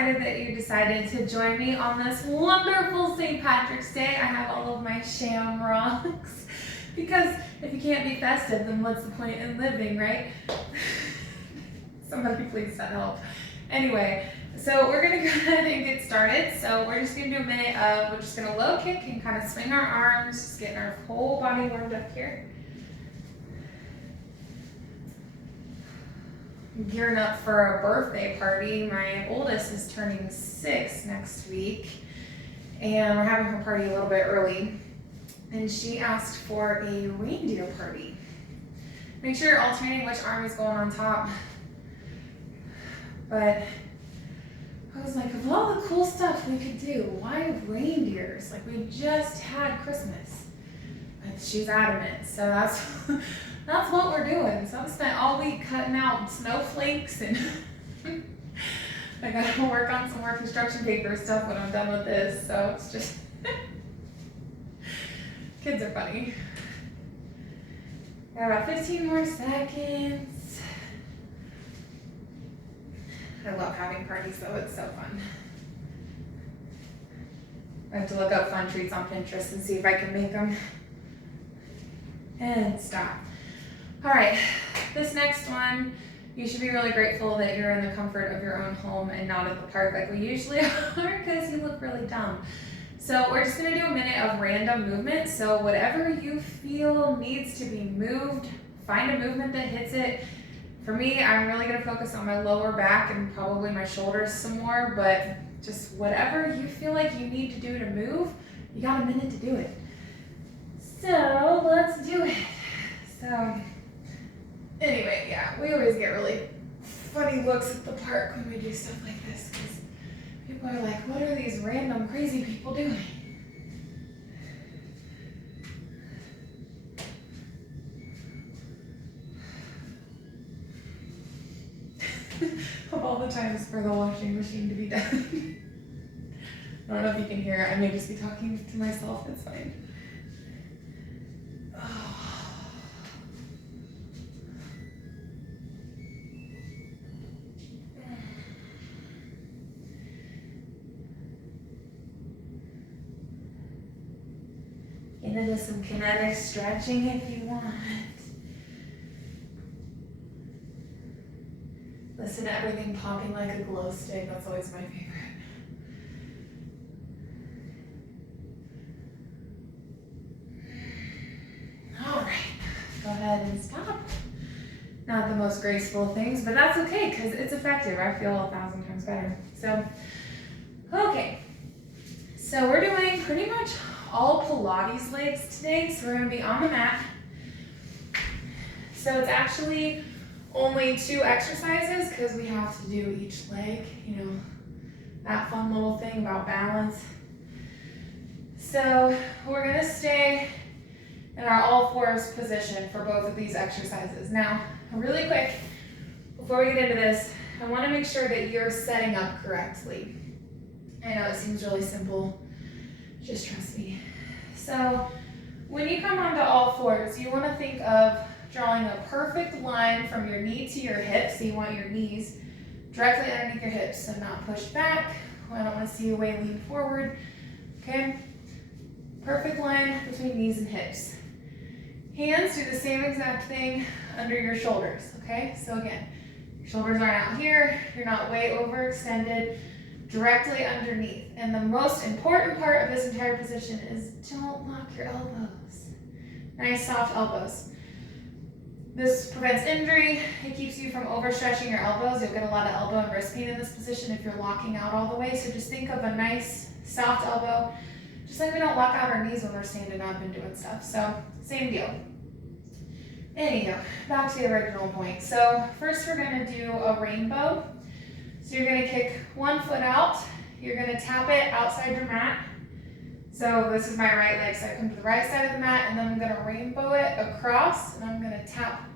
excited that you decided to join me on this wonderful St. Patrick's Day. I have all of my shamrocks because if you can't be festive, then what's the point in living, right? Somebody please send help. Anyway, so we're gonna go ahead and get started. So we're just gonna do a minute of, we're just gonna low kick and kind of swing our arms, just getting our whole body warmed up here. Gearing up for a birthday party. My oldest is turning 6 next week, and we're having her party a little bit early. And she asked for a reindeer party. Make sure you're alternating which arm is going on top. But I was like, of all the cool stuff we could do, why reindeers? Like, we just had Christmas. And she's adamant, so that's what we're doing. So I've spent all week cutting out snowflakes, and I gotta work on some more construction paper stuff when I'm done with this. So it's just, kids are funny. Got about 15 more seconds. I love having parties though, it's so fun. I have to look up fun treats on Pinterest and see if I can make them. And stop. All right, this next one, you should be really grateful that you're in the comfort of your own home and not at the park like we usually are, because you look really dumb. So we're just gonna do a minute of random movement. So whatever you feel needs to be moved, find a movement that hits it. For me, I'm really gonna focus on my lower back and probably my shoulders some more, but just whatever you feel like you need to do to move, you got a minute to do it. So let's do it. So anyway, yeah, we always get really funny looks at the park when we do stuff like this, because people are like, what are these random crazy people doing? Of all the times for the washing machine to be done. I don't know if you can hear it. I may just be talking to myself. It's fine. Get into some kinetic stretching if you want. Listen to everything popping like a glow stick. That's always my favorite. All right, go ahead and stop. Not the most graceful things, but that's okay because it's effective. I feel 1,000 times better. So, okay. So we're doing pretty much all Pilates legs today. So we're gonna be on the mat. So it's actually only 2 exercises because we have to do each leg, you know, that fun little thing about balance. So we're gonna stay in our all fours position for both of these exercises. Now, really quick, before we get into this, I wanna make sure that you're setting up correctly. I know it seems really simple, just trust me. So when you come onto all fours, you wanna think of drawing a perfect line from your knee to your hip. So you want your knees directly underneath your hips, so not pushed back. I don't want to see you way lean forward. Okay? Perfect line between knees and hips. Hands do the same exact thing under your shoulders. Okay? So again, your shoulders aren't out here. You're not way overextended. Directly underneath. And the most important part of this entire position is don't lock your elbows. Nice soft elbows. This prevents injury. It keeps you from overstretching your elbows. You'll get a lot of elbow and wrist pain in this position if you're locking out all the way. So just think of a nice soft elbow, just like we don't lock out our knees when we're standing up and doing stuff. So same deal. Anyhow, back to the original point. So first we're gonna do a rainbow. So you're gonna kick one foot out. You're gonna tap it outside your mat. So this is my right leg, so I come to the right side of the mat, and then I'm gonna rainbow it across, and I'm gonna tap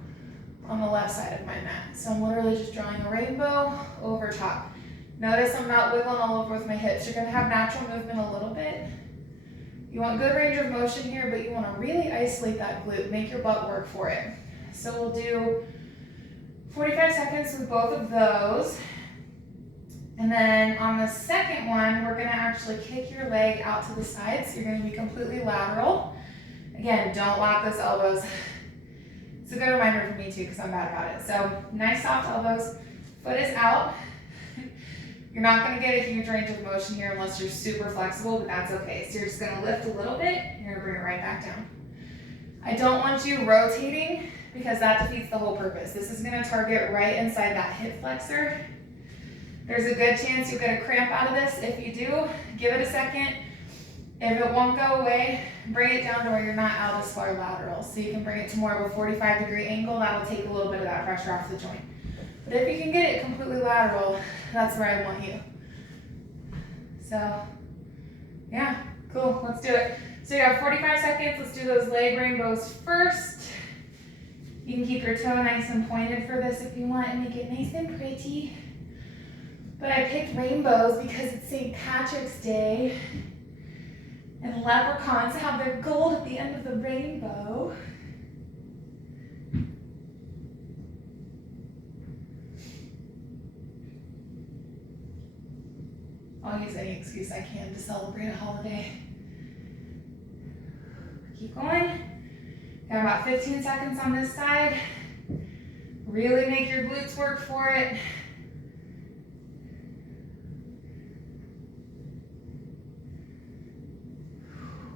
on the left side of my mat. So I'm literally just drawing a rainbow over top. Notice I'm not wiggling all over with my hips. You're gonna have natural movement a little bit. You want good range of motion here, but you wanna really isolate that glute, make your butt work for it. So we'll do 45 seconds with both of those. And then on the second one, we're gonna actually kick your leg out to the side, so you're gonna be completely lateral. Again, don't lock those elbows. It's a good reminder for me too, because I'm bad about it. So nice soft elbows, foot is out. You're not gonna get a huge range of motion here unless you're super flexible, but that's okay. So you're just gonna lift a little bit, you're gonna bring it right back down. I don't want you rotating because that defeats the whole purpose. This is gonna target right inside that hip flexor. There's a good chance you'll get a cramp out of this. If you do, give it a second. If it won't go away, bring it down to where you're not out as far lateral. So you can bring it to more of a 45-degree angle. That'll take a little bit of that pressure off the joint. But if you can get it completely lateral, that's where I want you. So, yeah, cool, let's do it. So you have 45 seconds, let's do those leg rainbows first. You can keep your toe nice and pointed for this if you want and make it nice and pretty. But I picked rainbows because it's St. Patrick's Day and leprechauns have their gold at the end of the rainbow. I'll use any excuse I can to celebrate a holiday. Keep going. Got about 15 seconds on this side. Really make your glutes work for it.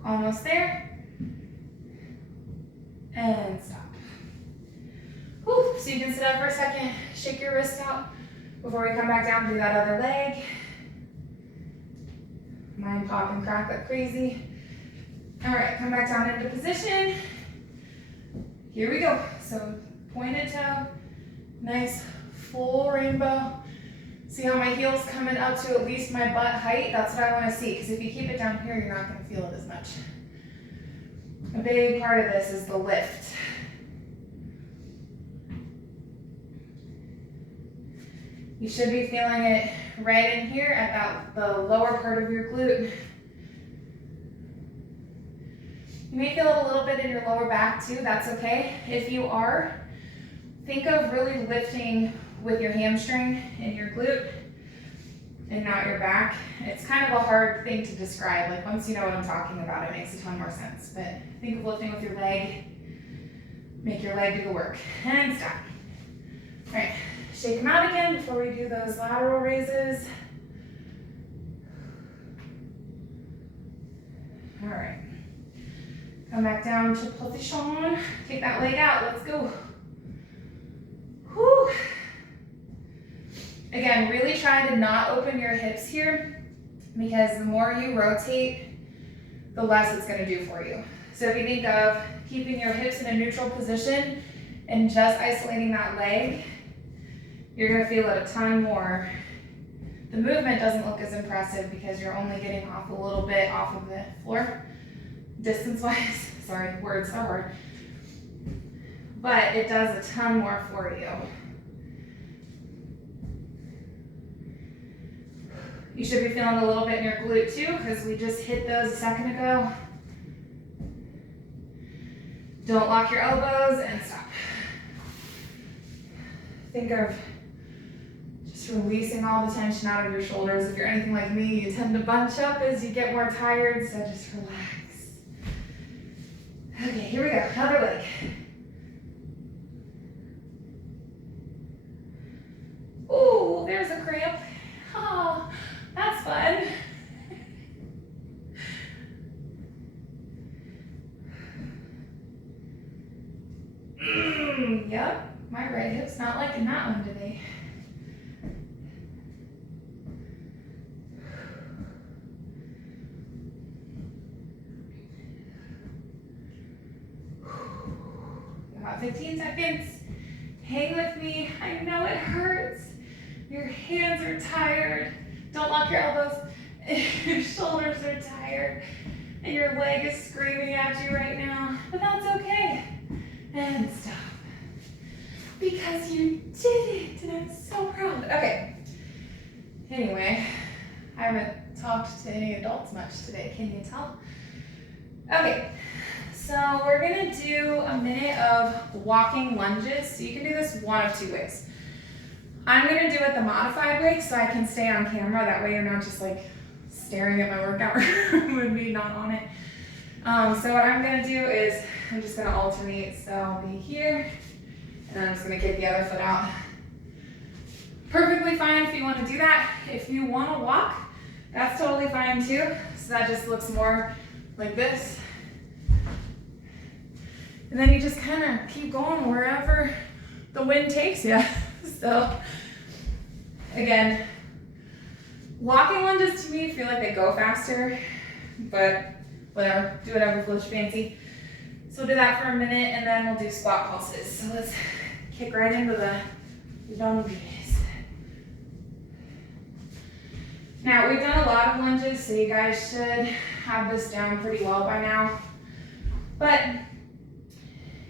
Almost there. And stop. Whew. So you can sit up for a second, shake your wrist out before we come back down to do that other leg. Mine pop and crack like crazy. All right, come back down into position. Here we go. So pointed toe, nice full rainbow. See how my heel's coming up to at least my butt height? That's what I want to see, because if you keep it down here, you're not going to feel it as much. A big part of this is the lift. You should be feeling it right in here at the lower part of your glute. You may feel it a little bit in your lower back too, that's okay. If you are, think of really lifting with your hamstring and your glute and not your back. It's kind of a hard thing to describe. Like once you know what I'm talking about, it makes a ton more sense. But think of lifting with your leg. Make your leg do the work. And stop. All right, shake them out again before we do those lateral raises. All right. Come back down to position. Take that leg out. Let's go. Whew. Again, really try to not open your hips here because the more you rotate, the less it's going to do for you. So if you think of keeping your hips in a neutral position and just isolating that leg, you're going to feel it a ton more. The movement doesn't look as impressive because you're only getting off a little bit off of the floor, distance-wise. Sorry, words are hard. But it does a ton more for you. You should be feeling a little bit in your glute too, because we just hit those a second ago. Don't lock your elbows and stop. Think of just releasing all the tension out of your shoulders. If you're anything like me, you tend to bunch up as you get more tired, so just relax. Okay, here we go, other leg. Ooh, there's a cramp. Oh, that's fun. Yep, my right hip's not liking that one today. About 15 seconds. Hang with me. I know it hurts. Your hands are tired. Don't lock your elbows. Your shoulders are tired. And your leg is screaming at you right now. But that's okay. And stop. Because you did it. And I'm so proud. Okay. Anyway, I haven't talked to any adults much today. Can you tell? Okay. So we're gonna do a minute of walking lunges. So you can do this one of two ways. I'm gonna do it the modified way so I can stay on camera. That way you're not just like staring at my workout with me not on it. So what I'm gonna do is I'm just gonna alternate. So I'll be here and I'm just gonna kick the other foot out. Perfectly fine if you wanna do that. If you wanna walk, that's totally fine too. So that just looks more like this. And then you just kind of keep going wherever the wind takes you. So again, walking lunges to me feel like they go faster, but whatever, do whatever floats your fancy. So we'll do that for a minute and then we'll do squat pulses. So let's kick right into the lunges. Now we've done a lot of lunges, so you guys should have this down pretty well by now. But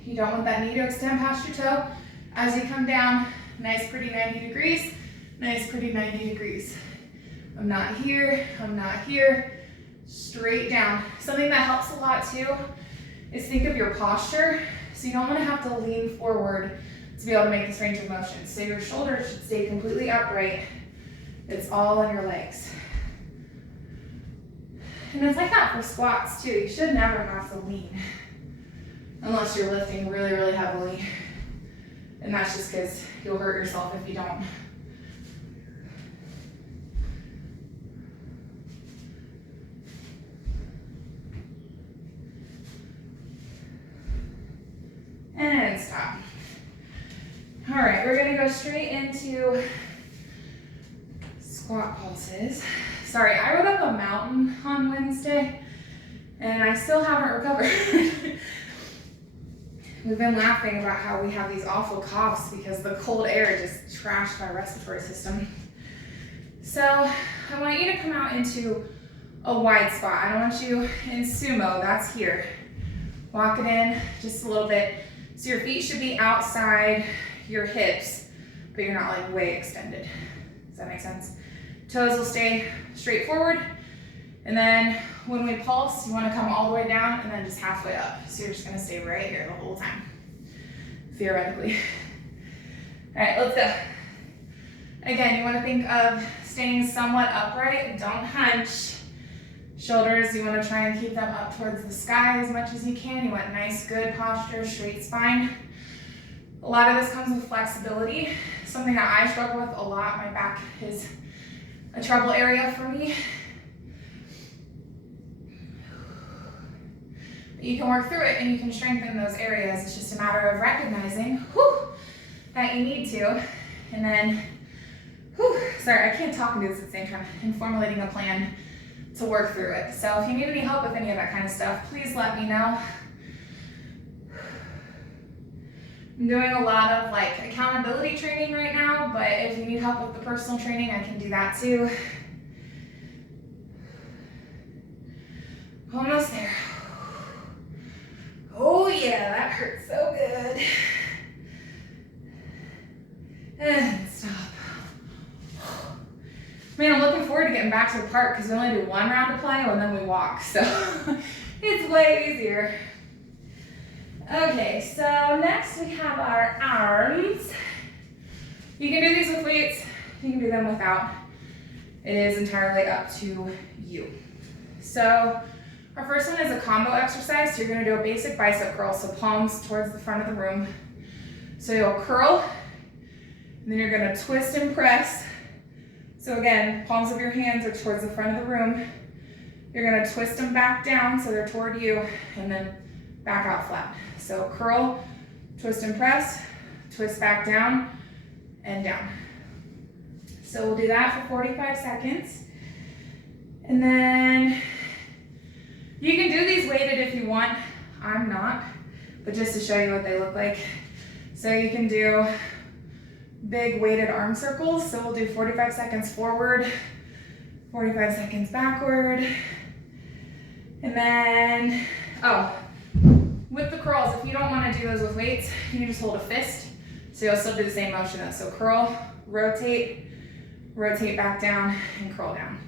you don't want that knee to extend past your toe. As you come down, nice pretty 90 degrees, nice pretty 90 degrees. I'm not here, straight down. Something that helps a lot too is think of your posture. So you don't want to have to lean forward to be able to make this range of motion. So your shoulders should stay completely upright. It's all on your legs. And it's like that for squats too. You should never have to lean unless you're lifting really, really heavily. And that's just because you'll hurt yourself if you don't. And stop. All right, we're gonna go straight into squat pulses. Sorry, I rode up a mountain on Wednesday and I still haven't recovered. We've been laughing about how we have these awful coughs because the cold air just trashed our respiratory system. So I want you to come out into a wide spot. I don't want you in sumo, that's here. Walk it in just a little bit. So your feet should be outside your hips, but you're not like way extended. Does that make sense? Toes will stay straight forward. And then when we pulse, you want to come all the way down and then just halfway up. So you're just going to stay right here the whole time, theoretically. All right, let's go. Again, you want to think of staying somewhat upright. Don't hunch. Shoulders, you want to try and keep them up towards the sky as much as you can. You want nice, good posture, straight spine. A lot of this comes with flexibility. Something that I struggle with a lot. My back is a trouble area for me. You can work through it and you can strengthen those areas. It's just a matter of recognizing that you need to. And then, sorry, I can't talk and do this at the same time, and formulating a plan to work through it. So if you need any help with any of that kind of stuff, please let me know. I'm doing a lot of like accountability training right now, but if you need help with the personal training, I can do that too. Almost there. Oh yeah, that hurts so good. And stop. Man, I'm looking forward to getting back to the park because we only do one round of plyo and then we walk, so it's way easier. Okay, so next we have our arms. You can do these with weights, you can do them without. It is entirely up to you. So our first one is a combo exercise. So you're gonna do a basic bicep curl, so palms towards the front of the room. So you'll curl, and then you're gonna twist and press. So again, palms of your hands are towards the front of the room. You're gonna twist them back down so they're toward you, and then back out flat. So curl, twist and press, twist back down, and down. So we'll do that for 45 seconds. And then you can do these weighted if you want. I'm not, but just to show you what they look like. So you can do big weighted arm circles. So we'll do 45 seconds forward, 45 seconds backward. And then, with the curls, if you don't want to do those with weights, you can just hold a fist. So you'll still do the same motion though. So curl, rotate, rotate back down, and curl down.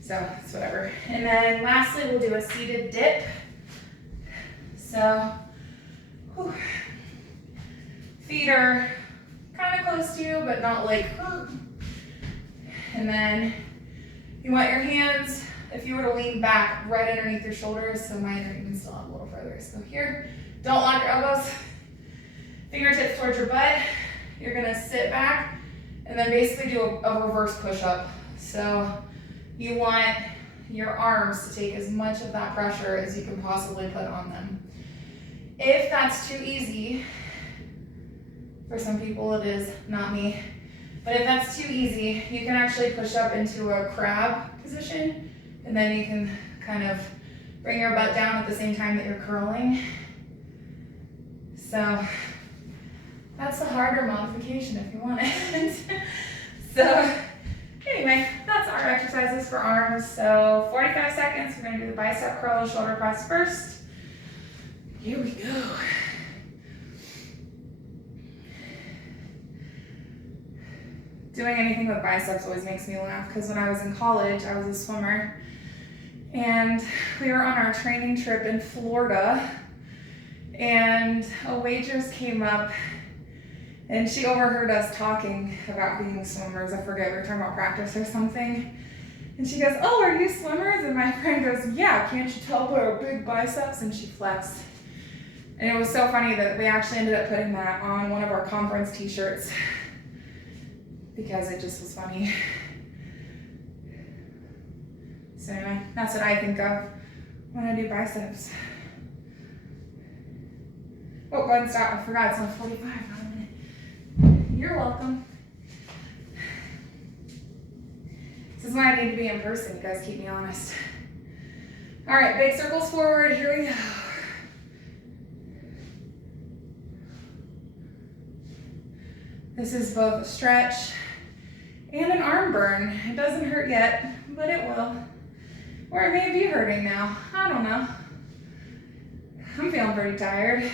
So it's whatever. And then lastly, we'll do a seated dip. So feet are kind of close to you, but not like, and then you want your hands, if you were to lean back, right underneath your shoulders, so mine are even still up a little further. So here, don't lock your elbows, fingertips towards your butt. You're gonna sit back and then basically do a reverse push-up. So you want your arms to take as much of that pressure as you can possibly put on them. If that's too easy, for some people it is, not me, but if that's too easy, you can actually push up into a crab position, and then you can kind of bring your butt down at the same time that you're curling. So that's the harder modification if you want it. So anyway, that's our exercises for arms. So 45 seconds, we're gonna do the bicep curl and shoulder press first. Here we go. Doing anything with biceps always makes me laugh, because when I was in college, I was a swimmer, and we were on our training trip in Florida, and a waitress came up and she overheard us talking about being swimmers. I forget, we were talking about practice or something. And she goes, "Oh, are you swimmers?" And my friend goes, "Yeah, can't you tell by our big biceps?" And she flexed. And it was so funny that we actually ended up putting that on one of our conference t-shirts because it just was funny. So anyway, that's what I think of when I do biceps. Oh, go ahead and stop. I forgot, it's on 45, not a minute. You're welcome. This is why I need to be in person. You guys keep me honest. All right, big circles forward. Here we go. This is both a stretch and an arm burn. It doesn't hurt yet, but it will. Or it may be hurting now. I don't know. I'm feeling pretty tired.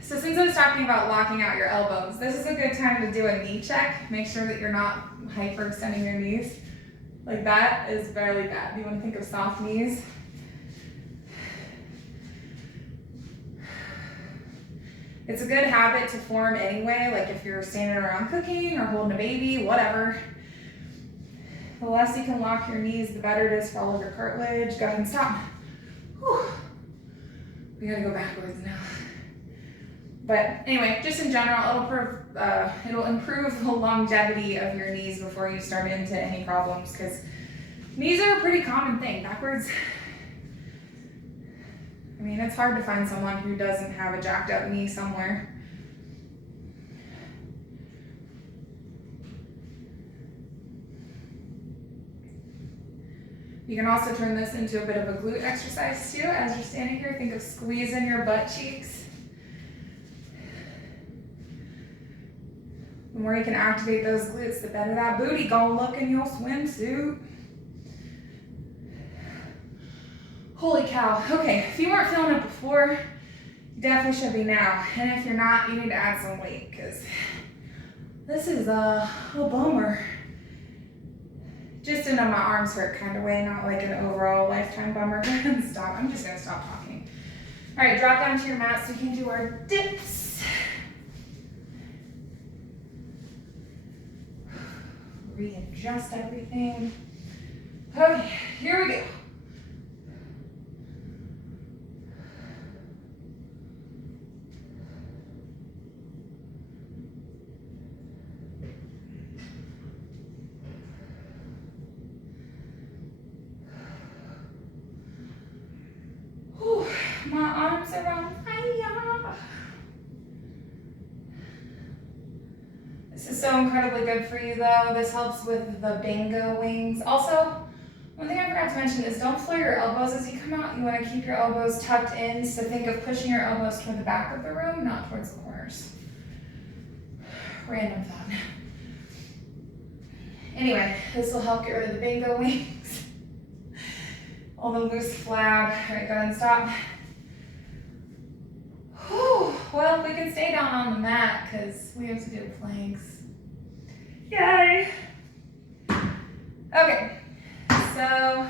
So since I was talking about locking out your elbows, this is a good time to do a knee check. Make sure that you're not hyperextending your knees. Like that is fairly bad. You want to think of soft knees. It's a good habit to form anyway, like if you're standing around cooking or holding a baby, whatever. The less you can lock your knees, the better it is for all of your cartilage. Go ahead and stop. Whew. We gotta go backwards now. But anyway, just in general, it'll improve the longevity of your knees before you start into any problems, because knees are a pretty common thing. Backwards, I mean, it's hard to find someone who doesn't have a jacked up knee somewhere. You can also turn this into a bit of a glute exercise too. As you're standing here, think of squeezing your butt cheeks. The more you can activate those glutes, the better that booty gonna look in your swimsuit. Holy cow. Okay, if you weren't feeling it before, you definitely should be now. And if you're not, you need to add some weight, because this is a bummer. Just in a my arms hurt kind of way, not like an overall lifetime bummer. Stop, I'm just gonna stop talking. All right, drop down to your mat so we can do our dips. Readjust everything. Okay, here we go. Whew, my arms are on fire. This is so incredibly good for you though. This helps with the bingo wings. Also, one thing I forgot to mention is don't flare your elbows as you come out. You want to keep your elbows tucked in, so think of pushing your elbows toward the back of the room, not towards the corners. Random thought. Anyway, this will help get rid of the bingo wings. All the loose flab. All right, go ahead and stop. Whew. Well, we can stay down on the mat because we have to do planks. Yay! Okay, so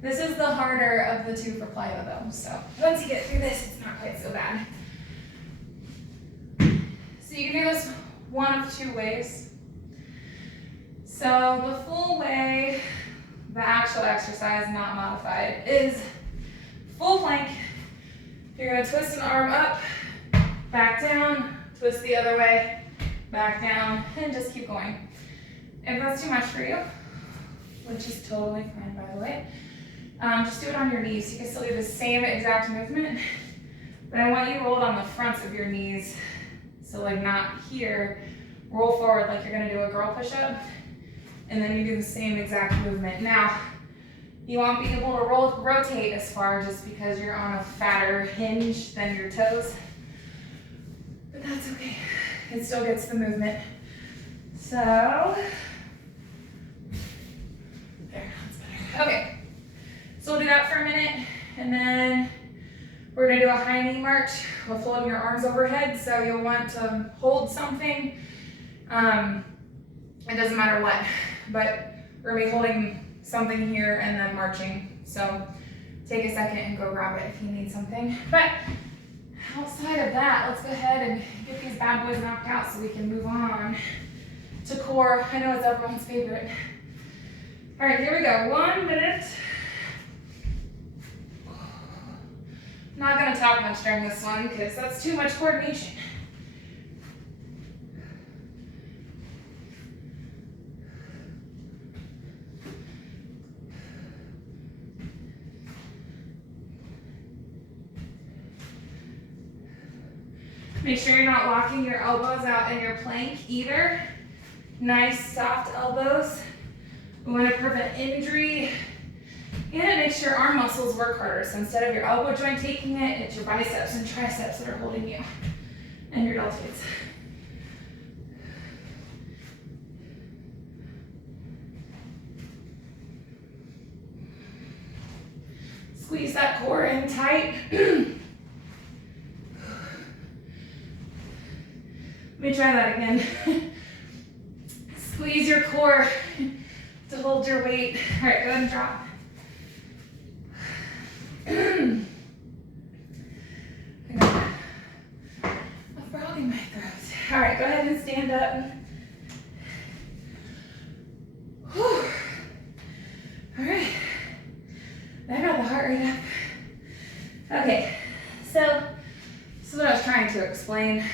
this is the harder of the two for plyo though. So once you get through this, it's not quite so bad. So you can do this one of two ways. So the full way, the actual exercise, not modified, is full plank. You're gonna twist an arm up, back down, twist the other way, back down, and just keep going. If that's too much for you, which is totally fine, by the way, just do it on your knees. You can still do the same exact movement, but I want you rolled on the fronts of your knees. So like not here, roll forward like you're gonna do a girl push-up, and then you do the same exact movement. Now, you won't be able to rotate as far just because you're on a fatter hinge than your toes, but that's okay. It still gets the movement. So, there, that's better. Okay, so we'll do that for a minute, and then we're gonna do a high knee march with holding your arms overhead. So you'll want to hold something. It doesn't matter what, but we're gonna be holding something here and then marching. So take a second and go grab it if you need something. But outside of that, let's go ahead and get these bad boys knocked out so we can move on to core. I know it's everyone's favorite. All right, here we go. 1 minute. Not gonna talk much during this one because that's too much coordination. Make sure you're not locking your elbows out in your plank either. Nice soft elbows. We want to prevent injury. And it makes your arm muscles work harder. So instead of your elbow joint taking it, it's your biceps and triceps that are holding you. And your deltoids. Squeeze that core in tight. Let me try that again. Squeeze your core to hold your weight. All right, go ahead and drop. I got a frog in my throat. All right, go ahead and stand up. Whew. All right, that got the heart rate up. Okay, so this is what I was trying to explain.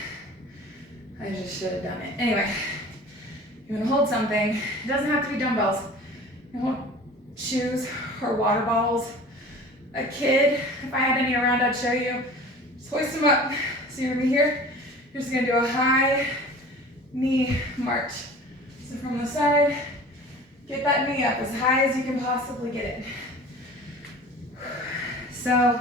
I just should have done it. Anyway, you're gonna hold something. It doesn't have to be dumbbells. You hold shoes or water bottles. A kid, if I had any around, I'd show you. Just hoist them up. So you're gonna be here. You're just gonna do a high knee march. So from the side, get that knee up as high as you can possibly get it. So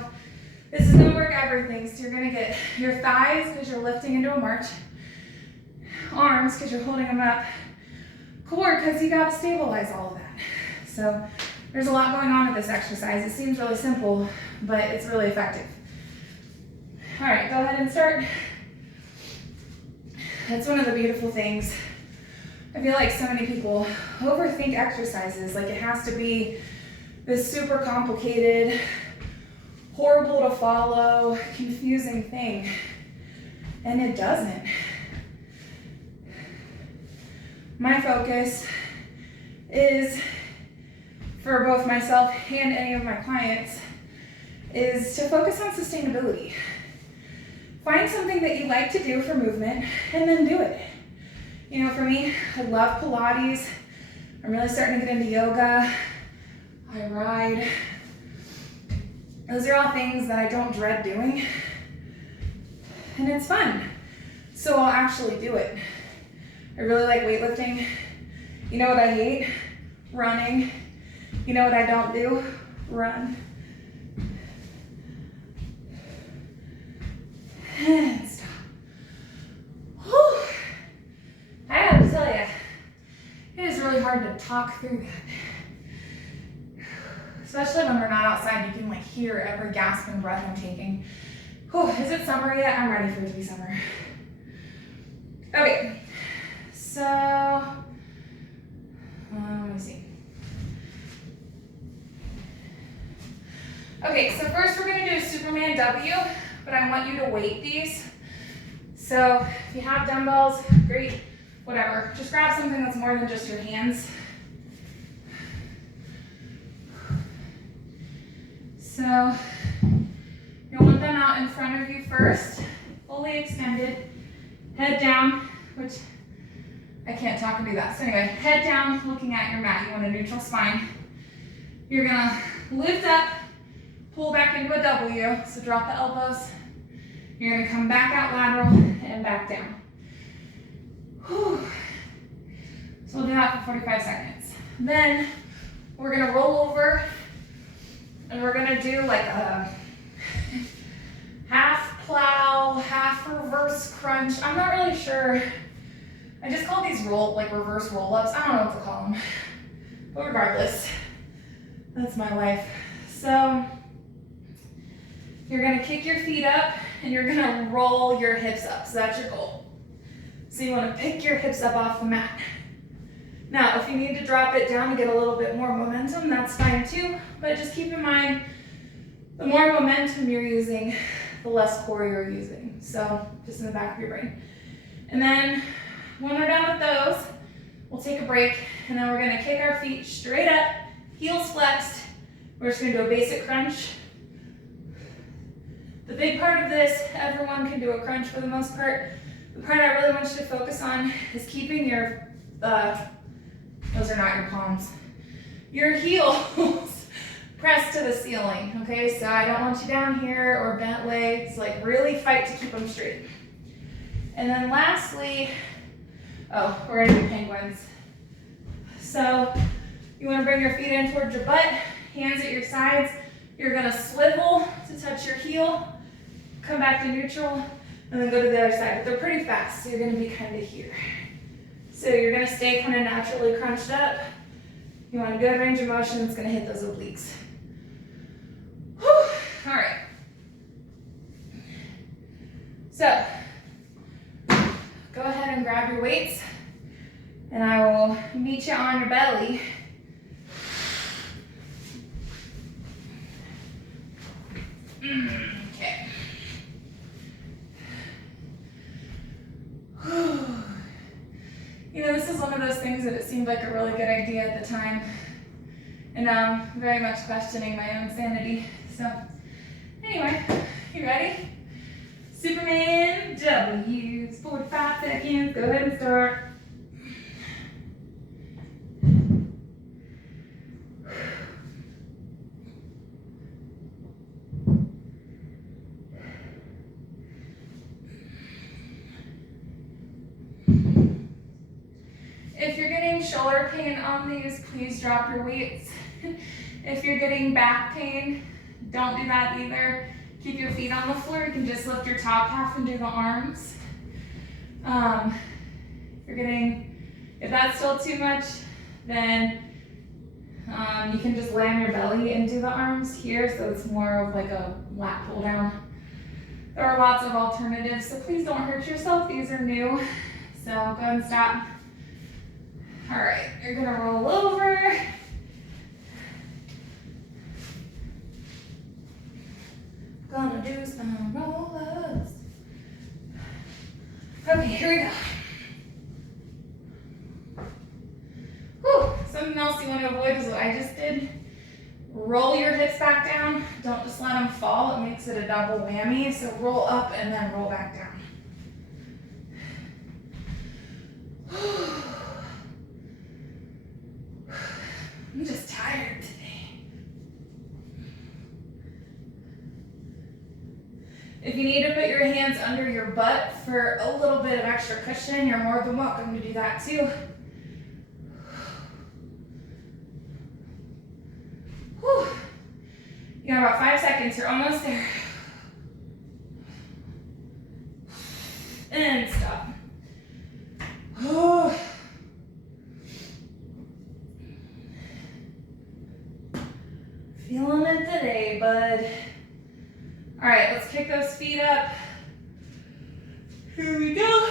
this is gonna work everything. So you're gonna get your thighs because you're lifting into a march. Arms because you're holding them up. Core because you gotta stabilize all of that. So there's a lot going on with this exercise. It seems really simple, but it's really effective. All right, go ahead and start. That's one of the beautiful things. I feel like so many people overthink exercises, like it has to be this super complicated, horrible to follow, confusing thing, and it doesn't. My focus is, for both myself and any of my clients, is to focus on sustainability. Find something that you like to do for movement and then do it. You know, for me, I love Pilates. I'm really starting to get into yoga. I ride. Those are all things that I don't dread doing. And it's fun. So I'll actually do it. I really like weightlifting. You know what I hate? Running. You know what I don't do? Run. And stop. Whew. I have to tell you, it is really hard to talk through that. Especially when we're not outside, you can like hear every gasp and breath I'm taking. Whew. Is it summer yet? I'm ready for it to be summer. Okay, so let me see. Okay, so first we're going to do a Superman W, but I want you to weight these. So if you have dumbbells, great, whatever. Just grab something that's more than just your hands. So you'll want them out in front of you first, fully extended, head down, which I can't talk and do that. So anyway, head down, looking at your mat. You want a neutral spine. You're gonna lift up, pull back into a W, so drop the elbows. You're gonna come back out lateral and back down. Whew. So we'll do that for 45 seconds. Then we're gonna roll over and we're gonna do like a half plow, half reverse crunch. I'm not really sure. I just call these reverse roll-ups. I don't know what to call them. But regardless, that's my life. So you're gonna kick your feet up and you're gonna roll your hips up. So that's your goal. So you wanna pick your hips up off the mat. Now, if you need to drop it down to get a little bit more momentum, that's fine too. But just keep in mind, the more momentum you're using, the less core you're using. So just in the back of your brain. And then when we're done with those, we'll take a break and then we're gonna kick our feet straight up, heels flexed. We're just gonna do a basic crunch. The big part of this, everyone can do a crunch for the most part. The part I really want you to focus on is keeping your, those are not your palms, your heels pressed to the ceiling, okay? So I don't want you down here or bent legs, like really fight to keep them straight. And then lastly, we're gonna do penguins. So you wanna bring your feet in towards your butt, hands at your sides. You're gonna swivel to touch your heel, come back to neutral, and then go to the other side. But they're pretty fast, so you're gonna be kind of here. So you're gonna stay kind of naturally crunched up. You want a good range of motion that's gonna hit those obliques. Whew. All right. So go ahead and grab your weights, and I will meet you on your belly. Okay. You know, this is one of those things that it seemed like a really good idea at the time, and now I'm very much questioning my own sanity. So anyway, you ready? Superman W's, 45 seconds, go ahead and start. If you're getting shoulder pain on these, please drop your weights. If you're getting back pain, don't do that either. Keep your feet on the floor. You can just lift your top half and do the arms. If that's still too much, then you can just lay on your belly and do the arms here, so it's more of like a lat pull down. There are lots of alternatives, so please don't hurt yourself. These are new, so go ahead and stop. All right, you're gonna roll over. Gonna do some roll-ups. Okay, here we go. Whew. Something else you want to avoid is what I just did. Roll your hips back down. Don't just let them fall. It makes it a double whammy. So roll up and then roll back down. I'm just tired today. If you need to put your hands under your butt for a little bit of extra cushion, you're more than welcome to do that too. Whew. You got about 5 seconds, you're almost there. And stop. Oh. Feeling it today, bud. All right, let's kick those feet up. Here we go.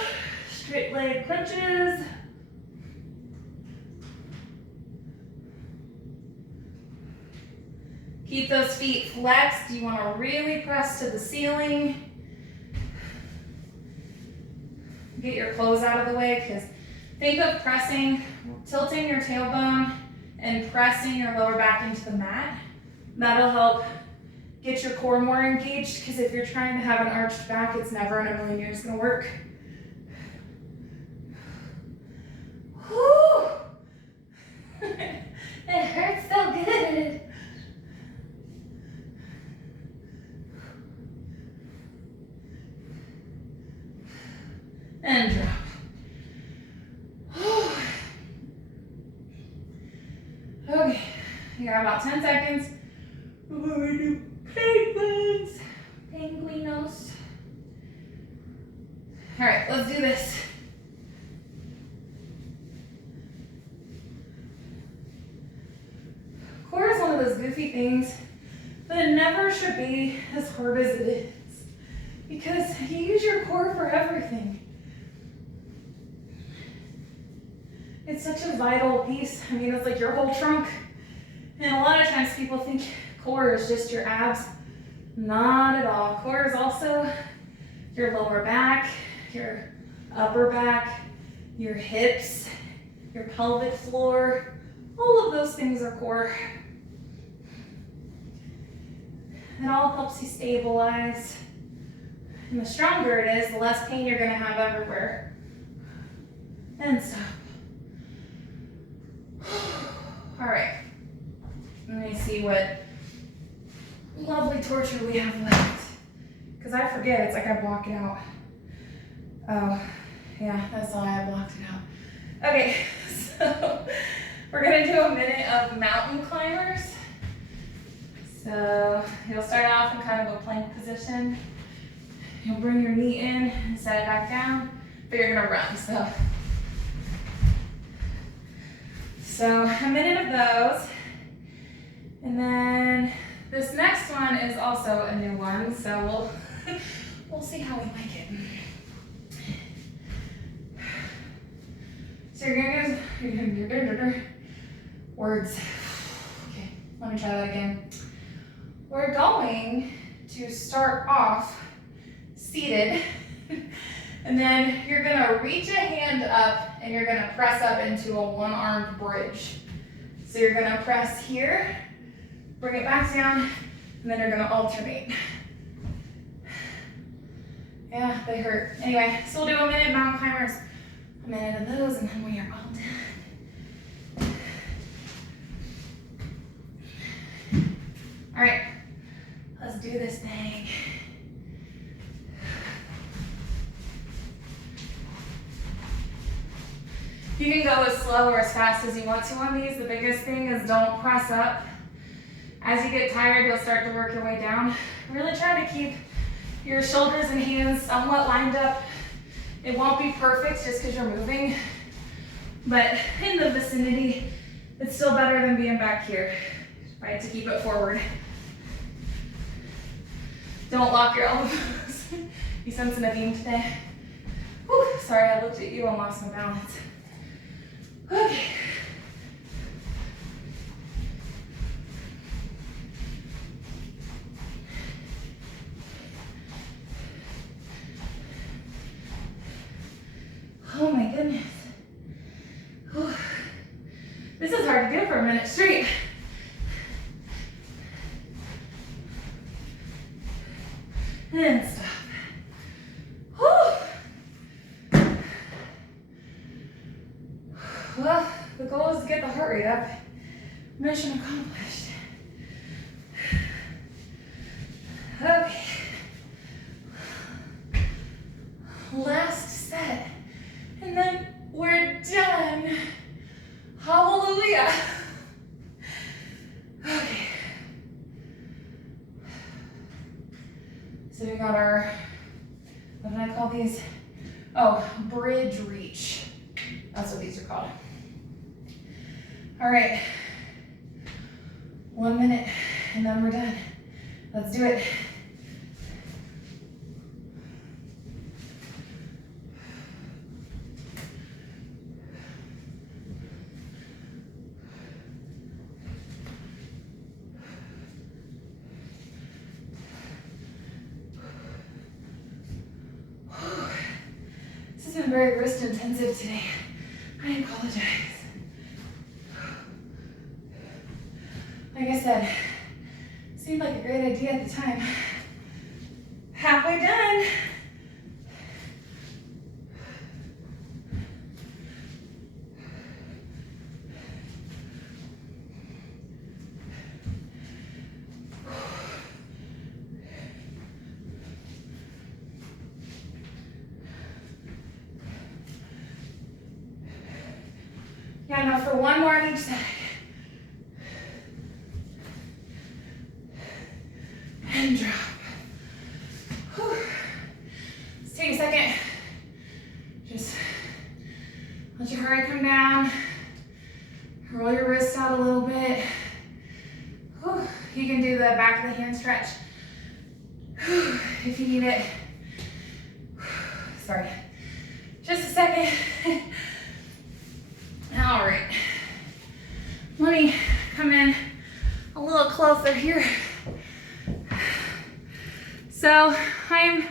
Straight leg crunches. Keep those feet flexed. You want to really press to the ceiling. get your clothes out of the way, because think of pressing, tilting your tailbone and pressing your lower back into the mat. That'll help get your core more engaged, because if you're trying to have an arched back, it's never in a million years gonna work. Whew. It hurts so good. And drop. Okay, you got about 10 seconds before we do penguins. Penguinos. All right, let's do this. Core is one of those goofy things, but it never should be as hard as it is, because you use your core for everything. It's such a vital piece. I mean, it's like your whole trunk. And a lot of times people think core is just your abs. Not at all. Core is also your lower back, your upper back, your hips, your pelvic floor. All of those things are core. It all helps you stabilize. And the stronger it is, the less pain you're going to have everywhere. And stop. All right. Let me see what lovely torture we have left. Because I forget, it's like I block it out. Oh, yeah, that's why I blocked it out. Okay, so we're gonna do a minute of mountain climbers. So you'll start off in kind of a plank position. You'll bring your knee in and set it back down, but you're gonna run, So a minute of those. And then this next one is also a new one, so we'll see how we like it. So you're gonna words. Okay, let me try that again. We're going to start off seated, and then you're gonna reach a hand up and you're gonna press up into a one-armed bridge. So you're gonna press here, bring it back down, and then you're gonna alternate. Yeah, they hurt. Anyway, so we'll do a minute mountain climbers, a minute of those, and then we are all done. All right, let's do this thing. You can go as slow or as fast as you want to on these. The biggest thing is don't press up. As you get tired, you'll start to work your way down. Really try to keep your shoulders and hands somewhat lined up. It won't be perfect just because you're moving, but in the vicinity, it's still better than being back here, right? To keep it forward. Don't lock your elbows. You sensing a beam today? Whew, sorry, I looked at you and lost my balance. Okay. Oh my goodness. Whew. This is hard to do for a minute straight. And stop. Whew. Well, the goal is to get the heart rate up. Mission accomplished. Okay. Last set. And then we're done. Hallelujah. Okay. So we got our, what did I call these? Oh, bridge reach. That's what these are called. All right. 1 minute and then we're done. Let's do it. This is been very wrist intensive today. I apologize. Like I said, seemed like a great idea at the time. Halfway done. Yeah, now for one more on each side. And drop. Whew. Let's take a second. Just let your heart rate come down. Roll your wrists out a little bit. Whew. You can do the back of the hand stretch whew, if you need it. Sorry. Just a second. All right. Let me come in a little closer here. So I'm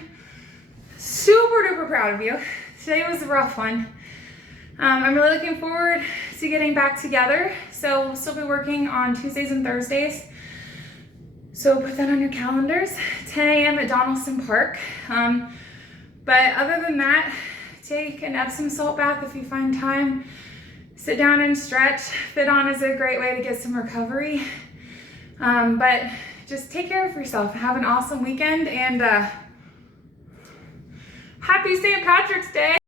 super duper proud of you. Today was a rough one. I'm really looking forward to getting back together. So we'll still be working on Tuesdays and Thursdays. So put that on your calendars, 10 a.m. at Donaldson Park. But other than that, take an Epsom salt bath if you find time. Sit down and stretch. Fit on is a great way to get some recovery. But just take care of yourself. Have an awesome weekend and happy St. Patrick's Day.